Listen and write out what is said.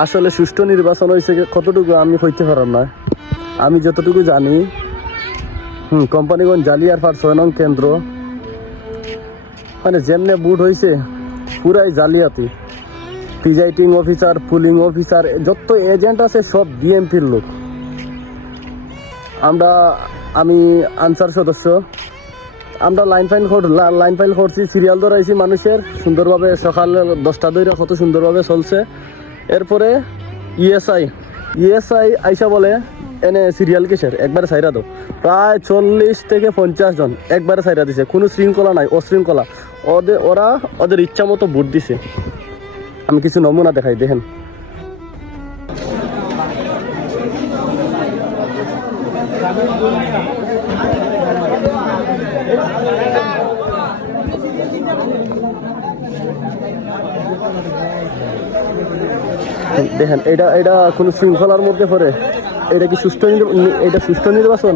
আসলে সুষ্ঠু নির্বাচন হয়েছে কতটুকু আমি কইতে পারলাম না। আমি যতটুকু জানি কোম্পানিগঞ্জ জালিয়ারপাড় 6 নং কেন্দ্র মানে যেমনে বুট হয়েছে পুরাই জালিয়াতি। প্রিজাইডিং অফিসার, পুলিং অফিসার, যত এজেন্ট আছে সব বিএমপির লোক। আমি আনসার সদস্য, আমরা লাইন ফাইল করছি, সিরিয়াল ধরাইছি মানুষের সুন্দরভাবে। সকাল 10টা ধরে কত সুন্দরভাবে চলছে। এরপরে ইএসআই আইসা বলে এনে সিরিয়াল কিসের, একবারে সাইরা দাও। প্রায় 40 থেকে 50 জন একবারে সাইরা দিছে। কোনো শৃঙ্খলা নাই, অশৃঙ্খলা। ওরা ওদের ইচ্ছা মতো ভোট দিছে। আমি কিছু নমুনা দেখাই, দেখেন। দেখেন এটা কোন শৃঙ্খলার মধ্যে পড়ে? এটা কি সুষ্ঠু নির্বাচন?